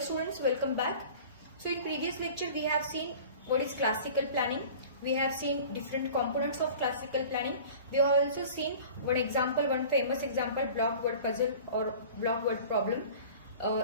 students, welcome back. So in previous lecture we have seen what is classical planning. We have seen different components of classical planning. We have also seen one famous example, block word puzzle or block word problem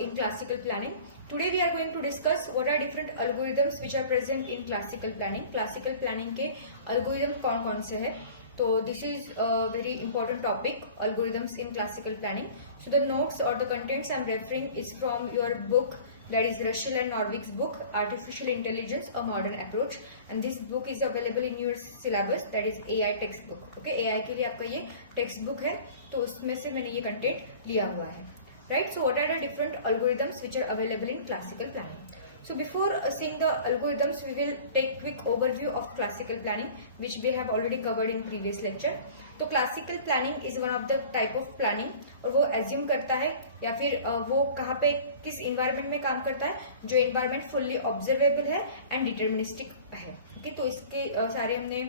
in classical planning. Today we are going to discuss what are different algorithms which are present in classical planning. Classical planning के algorithm कौन-कौन से हैं? So this is a very important topic, algorithms in classical planning. So the notes or the contents I am referring is from your book, that is Russell and Norvik's book, Artificial Intelligence, A Modern Approach. And this book is available in your syllabus, that is AI textbook. Okay, AI के लिए आपका ये textbook है, तो उसमें से मैंने ये content लिया हुआ है. Right? So what are the different algorithms which are available in classical planning? So before seeing the algorithms, we will take quick overview of classical planning, which we have already covered in previous lecture. तो classical planning is one of the type of planning, और वो assume करता है या फिर वो कहाँ पे किस environment में काम करता है, जो environment fully observable है and deterministic है. Okay, तो इसके सारे हमने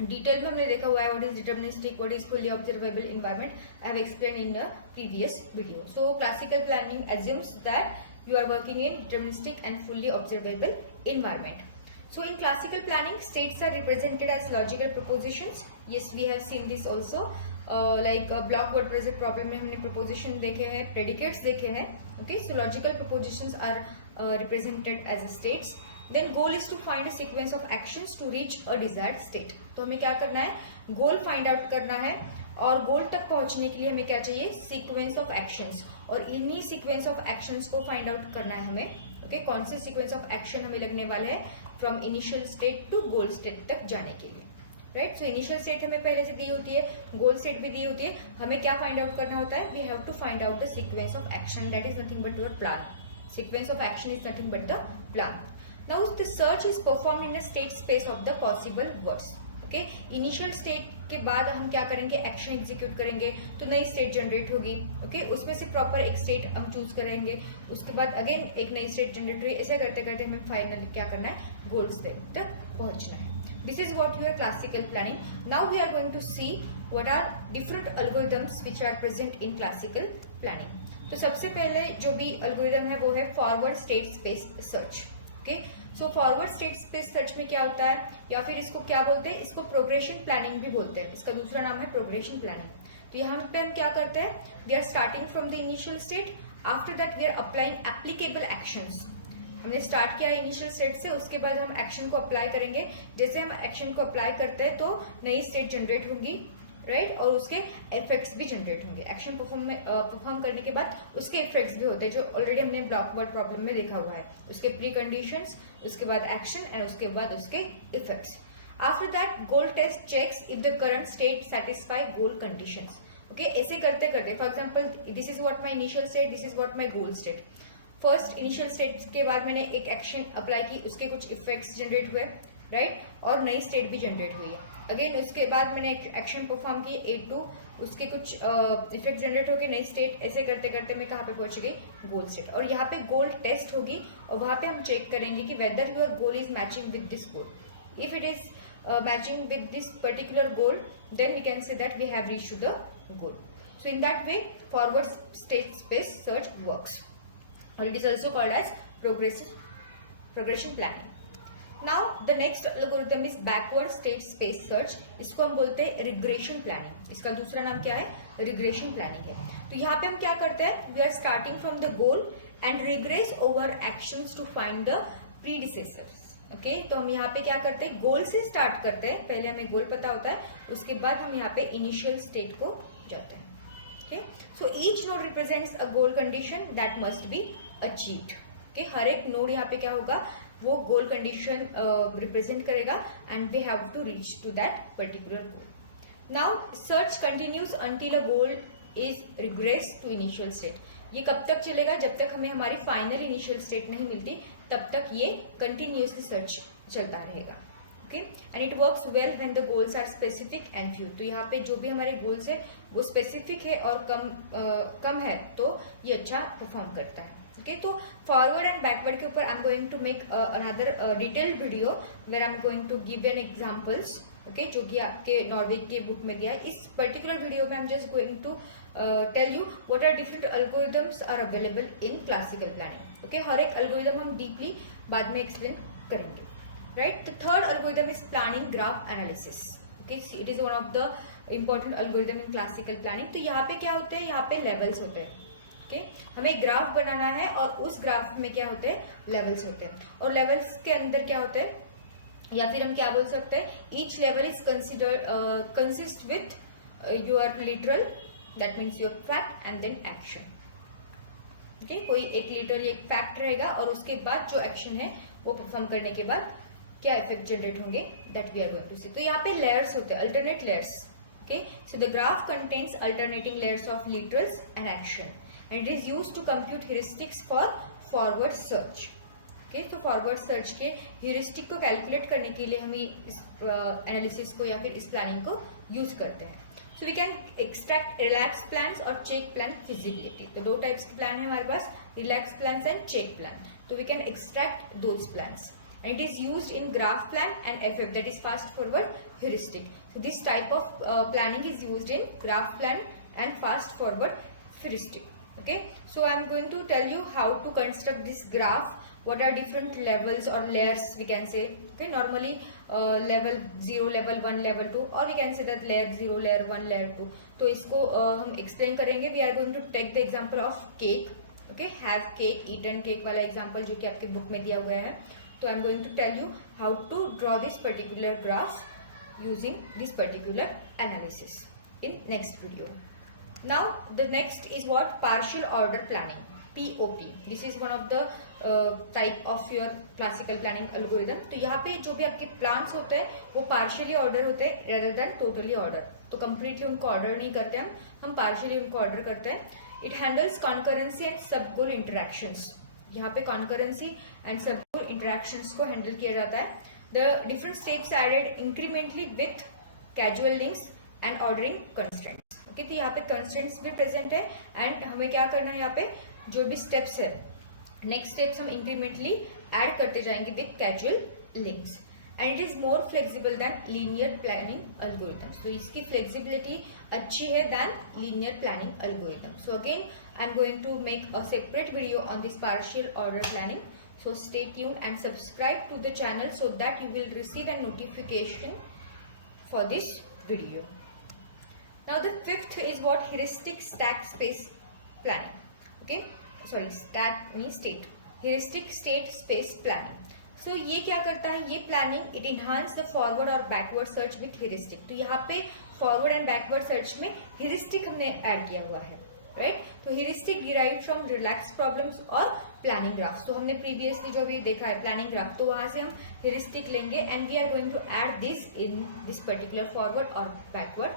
डिटेल में हमने देखा हुआ है. What is deterministic, what is fully observable environment, I have explain in the previous video. So classical planning assumes that you are working in deterministic and fully observable environment. So in classical planning, states are represented as logical propositions. Yes, we have seen this also. Like block word puzzle problem में हमने proposition देखे हैं, predicates देखे हैं. Okay, so logical propositions are represented as states. Then goal is to find a sequence of actions to reach a desired state. तो हमें क्या करना है, गोल फाइंड आउट करना है, और गोल तक पहुंचने के लिए हमें क्या चाहिए, सीक्वेंस ऑफ एक्शंस, और इन्हीं सीक्वेंस ऑफ एक्शंस को फाइंड आउट करना है हमें. ओके, कौन से सीक्वेंस ऑफ एक्शन हमें लगने वाले हैं from initial state to goal state तक जाने के लिए. राइट, सो इनिशियल स्टेट हमें पहले से दी होती है, गोल स्टेट भी दी होती है. हमें क्या फाइंड आउट करना होता है, we have to find out the sequence of action, that is nothing but your plan. Sequence of action is nothing but the plan. Now the search is performed in a state space of the possible words. Okay, initial state के बाद हम क्या करेंगे, action execute करेंगे तो नई state generate होगी. Okay, उसमें से प्रॉपर एक स्टेट हम चूज करेंगे, उसके बाद अगेन एक नई स्टेट जनरेट हुई. ऐसा करते करते हमें फाइनली क्या करना है, गोल स्टेट तक पहुंचना है. This is what your classical planning. Now we are going to see what are different algorithms which are present in classical planning. तो सबसे पहले जो भी एल्गोरिथम है वो है forward state space search. Okay, so forward state space search में क्या होता है, या फिर इसको क्या बोलते हैं, इसको प्रोग्रेशन प्लानिंग भी बोलते हैं. इसका दूसरा नाम है प्रोग्रेशन प्लानिंग. तो यहाँ पे हम क्या करते हैं, we are starting from the initial state, after that we are applying applicable actions. हमने स्टार्ट किया इनिशियल स्टेट से, उसके बाद हम एक्शन को अप्लाई करेंगे. जैसे हम एक्शन को अप्लाई करते हैं तो नई स्टेट जनरेट होगी, राइट, और उसके इफेक्ट्स भी जनरेट होंगे. एक्शन परफॉर्म करने के बाद उसके इफेक्ट्स भी होते हैं, जो ऑलरेडी हमने ब्लॉक वर्ड प्रॉब्लम में देखा हुआ है. उसके प्री कंडीशंस, उसके बाद एक्शन एंड उसके बाद उसके effects. After that goal test checks if the current state satisfy goal conditions. Okay, ऐसे करते करते, for example this is what my initial state, this is what my goal state. First initial state के बाद मैंने एक action apply की, उसके कुछ इफेक्ट्स जनरेट हुए, राइट, और नई स्टेट भी जनरेट हुई है. अगेन उसके बाद मैंने एक्शन परफॉर्म किए A2, उसके कुछ इफेक्ट जनरेट होके नई स्टेट. ऐसे करते करते मैं कहाँ पे पहुंच गई, गोल स्टेट. और यहाँ पे गोल टेस्ट होगी, और वहां पे हम चेक करेंगे कि whether your goal is matching with this goal. If it is matching with this particular goal, then we can say that we have reached to the goal. So in that way forward state space search works, और it is also called as progression planning. Now the next algorithm is backward state space search. इसको हम बोलते हैं regression planning. इसका दूसरा नाम क्या है, रिग्रेशन प्लानिंग है. तो यहाँ पे हम क्या करते हैं, we are starting from the goal and regress over actions to find the predecessors. Okay, तो हम यहाँ पे क्या करते हैं, गोल से स्टार्ट करते हैं. पहले हमें गोल पता होता है, उसके बाद हम यहाँ पे इनिशियल स्टेट को जाते हैं. Okay, so each node represents a goal condition that must be achieved. Okay, हर एक नोड यहाँ पे क्या होगा, वो गोल कंडीशन रिप्रेजेंट करेगा, and we have to reach to that particular goal. Now search continues until a goal is regress to initial state. ये कब तक चलेगा, जब तक हमें हमारी फाइनल इनिशियल स्टेट नहीं मिलती, तब तक ये कंटिन्यूसली सर्च चलता रहेगा. Okay, and it works well when the goals are specific and few. तो यहाँ पे जो भी हमारे गोल्स है वो स्पेसिफिक है और कम है, तो ये अच्छा परफॉर्म करता है. ओके, तो फॉरवर्ड एंड बैकवर्ड के ऊपर I am going to make another detailed video where I am going to give an examples. Okay, जो कि आपके नॉर्विक के बुक में दिया है. इस पर्टिकुलर वीडियो में I am just going to tell you what are different algorithms are available in classical planning. Okay, हर एक अल्गोरिदम हम डीपली बाद में एक्सप्लेन करेंगे. Right, the third algorithm is planning graph analysis. Okay, it is one of the important algorithm in classical planning. तो यहाँ पे क्या होते हैं, यहाँ पे लेवल्स होते हैं. ओके, हमें ग्राफ बनाना है और उस ग्राफ में क्या होते हैं, लेवल्स होते हैं. और लेवल्स के अंदर क्या होते हैं, या फिर हम क्या बोल सकते हैं, each level is consist with your literal, that means your fact and then action. Okay, कोई एक लिटरल एक फैक्ट रहेगा और उसके बाद जो एक्शन है वो परफॉर्म करने के बाद क्या इफेक्ट जनरेट होंगे, that we are going to see. तो यहाँ पे लेयर्स होते हैं, alternate layers. Okay, so the graph contains alternating layers of literals and action and it is used to compute heuristics for forward search. Okay, तो forward search के heuristic को calculate करने के लिए हम इस एनालिसिस को या फिर इस प्लानिंग को यूज करते हैं. So we can extract relax plans और चेक प्लान फिजिबिलिटी. तो दो टाइप्स के प्लान है हमारे पास, relax plans and check plan. तो we can extract those plans and it is used in graph plan and FF, that is fast forward heuristic. So this type of planning is used in graph plan and fast forward heuristic. Okay, so I am going to tell you how to construct this graph, what are different levels or layers we can say. Okay, normally level 0, level 1, level 2, or we can say that layer 0, layer 1, layer 2. तो इसको हम explain करेंगे. We are going to take the example of cake. Okay, have cake, eaten cake वाला example जो कि आपके book में दिया हुआ है. So I am going to tell you how to draw this particular graph using this particular analysis in next video. Now the next is what, partial order planning, POP. This is one of the type of your classical planning algorithm. तो यहाँ पे जो भी आपके plans होते हैं वो partially order होते हैं rather than totally order. तो completely उनको order नहीं करते हम partially उनको order करते हैं. It handles concurrency and sub goal interactions. यहाँ पे कॉन्करेंसी एंड सब इंटरेक्शंस को हैंडल किया जाता है. The different steps added incrementally with casual links and ordering constraints. Okay, तो यहाँ पे कंस्ट्रेंट्स भी प्रेजेंट है एंड हमें क्या करना है, यहाँ पे जो भी स्टेप्स है नेक्स्ट स्टेप्स हम इंक्रीमेंटली ऐड करते जाएंगे with casual links. And it is more flexible than linear planning algorithms. तो इसकी फ्लेक्सिबिलिटी अच्छी है than linear planning algorithm. So again I am going to make a separate video on this partial order planning. So stay tuned and subscribe to the channel so that you will receive a notification for this video. Now the fifth is what, heuristic stack space planning. Okay, sorry, stack means state. Heuristic state space planning. So ये क्या करता है, ये planning it enhance the forward और backward search with heuristic. तो यहाँ पे forward and backward search में ह्यूरिस्टिक हमने ऐड किया हुआ है. राइट, तो heuristic derive from relax problems और प्लानिंग ग्राफ्स. तो हमने प्रीवियसली जो भी देखा है प्लानिंग ग्राफ, तो वहां से हम ह्यूरिस्टिक लेंगे and we are going to add this in this particular forward और backward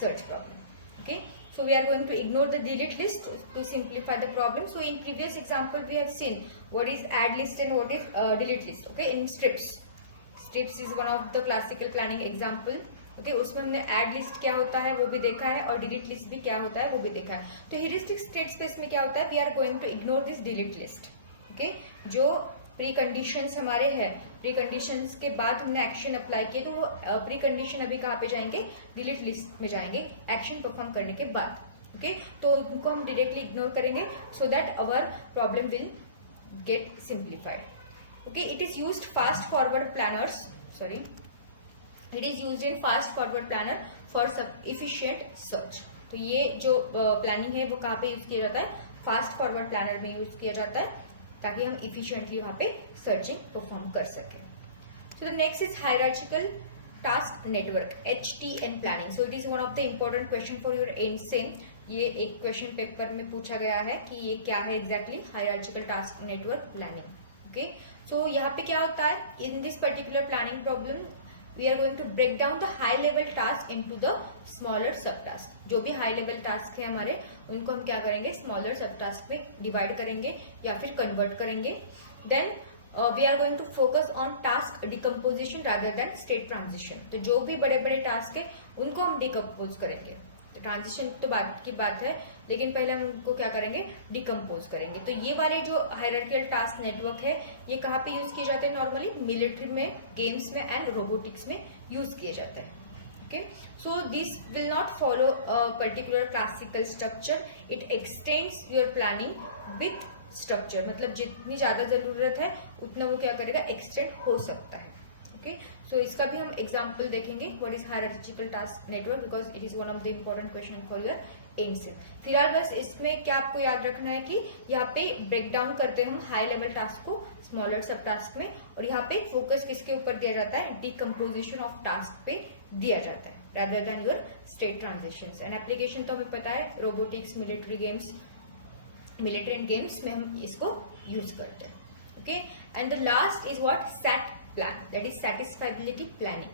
search problem. Okay, so we are going to ignore the delete list to simplify the problem. So in previous example we have seen what is add list and what is delete list. Okay, in strips is one of the classical planning example. Okay, उसमें हमने add list क्या होता है वो भी देखा है और डिलीट लिस्ट भी क्या होता है वो भी देखा है. तो ह्यूरिस्टिक स्टेट स्पेस में क्या होता है, we are going to ignore this delete list. Okay, जो प्री कंडीशंस हमारे हैं, प्री कंडीशंस के बाद हमने एक्शन अप्लाई किए तो वो प्री कंडीशन अभी कहाँ पे जाएंगे, डिलीट लिस्ट में जाएंगे एक्शन परफॉर्म करने के बाद. ओके, तो उनको हम डायरेक्टली इग्नोर करेंगे so that our problem will get simplified. Okay, it is used fast forward planners, sorry, it is use in fast forward planner for efficient search. तो ये जो प्लानिंग है वो कहाँ पे यूज किया जाता है, फास्ट फॉरवर्ड प्लानर में यूज किया जाता है ताकि हम इफिशियंटली वहां पे सर्चिंग परफॉर्म कर सकें. So the next is hierarchical task network, HTN planning. So it is one of the important question for your end. ये एक क्वेश्चन पेपर में पूछा गया है कि ये क्या है exactly, hierarchical task network planning. Okay, so यहाँ पे क्या होता है, in this particular planning problem we are going to break down the high level task into the smaller sub task. जो भी हाई लेवल टास्क है हमारे उनको हम क्या करेंगे, स्मॉलर सब टास्क में डिवाइड करेंगे या फिर कन्वर्ट करेंगे. Then we are going to focus on task decomposition rather than state transition. तो जो भी बड़े बड़े टास्क है उनको हम डिकम्पोज करेंगे. तो ट्रांजिशन तो बात की बात है, लेकिन पहले हम उनको क्या करेंगे, डिकम्पोज करेंगे. तो ये वाले जो हायरार्किकल टास्क नेटवर्क है ये कहाँ पे यूज किए जाते हैं, नॉर्मली मिलिट्री में, गेम्स में एंड रोबोटिक्स में यूज किए जाते हैं. Okay, so this will not follow a particular classical structure. It extends your planning with structure. मतलब जितनी ज्यादा जरूरत है उतना वो क्या करेगा, एक्सटेंड हो सकता है. ओके, सो इसका भी हम एग्जांपल देखेंगे. What is hierarchical task network, because it is one of the important question for your MCM. फिलहाल बस इसमें क्या आपको याद रखना है कि यहाँ पे ब्रेक डाउन करते हैं हम हाई लेवल टास्क को स्मॉलर सब टास्क में, और यहाँ पे फोकस किसके ऊपर दिया जाता है, डिकम्पोजिशन ऑफ टास्क पे दिया जाता है rather than your state transitions. And application तो हमें पता है, robotics, military games, military and games में हम इसको यूज करते हैं. Okay, and the last is what, set plan, that is satisfiability planning.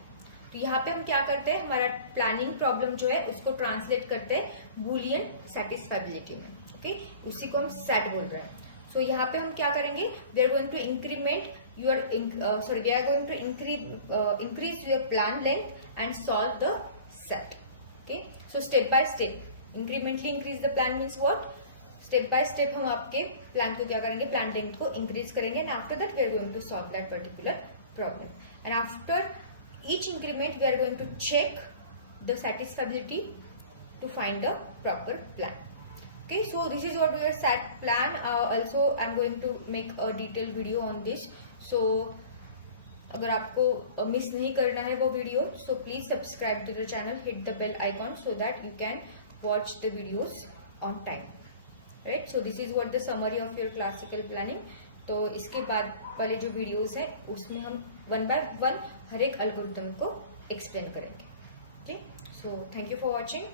तो यहाँ पे हम क्या करते हैं, हमारा प्लानिंग प्रॉब्लम जो है उसको ट्रांसलेट करते हैं बूलियन सेटिस्फाइबिलिटी में. ओके, उसी को हम सेट बोल रहे हैं. सो यहाँ पे हम क्या करेंगे, we are going to increment your we are going to increase your plan length and solve the set. Okay, so step by step incrementally increase the plan means what, step by step हम आपके plan को क्या करेंगे, plan length को increase करेंगे, and after that we are going to solve that particular problem. And after each increment we are going to check the satisfiability to find the proper plan. Okay, so this is what your set plan. Also I'm going to make a detailed video on this. So अगर आपको miss नहीं करना है वो video, so please subscribe to the channel, hit the bell icon so that you can watch the videos on time. Right, so this is what the summary of your classical planning. तो इसके बाद वाले जो videos हैं उसमें हम one by one हर एक algorithm को एक्सप्लेन करेंगे. Okay, so thank you for watching.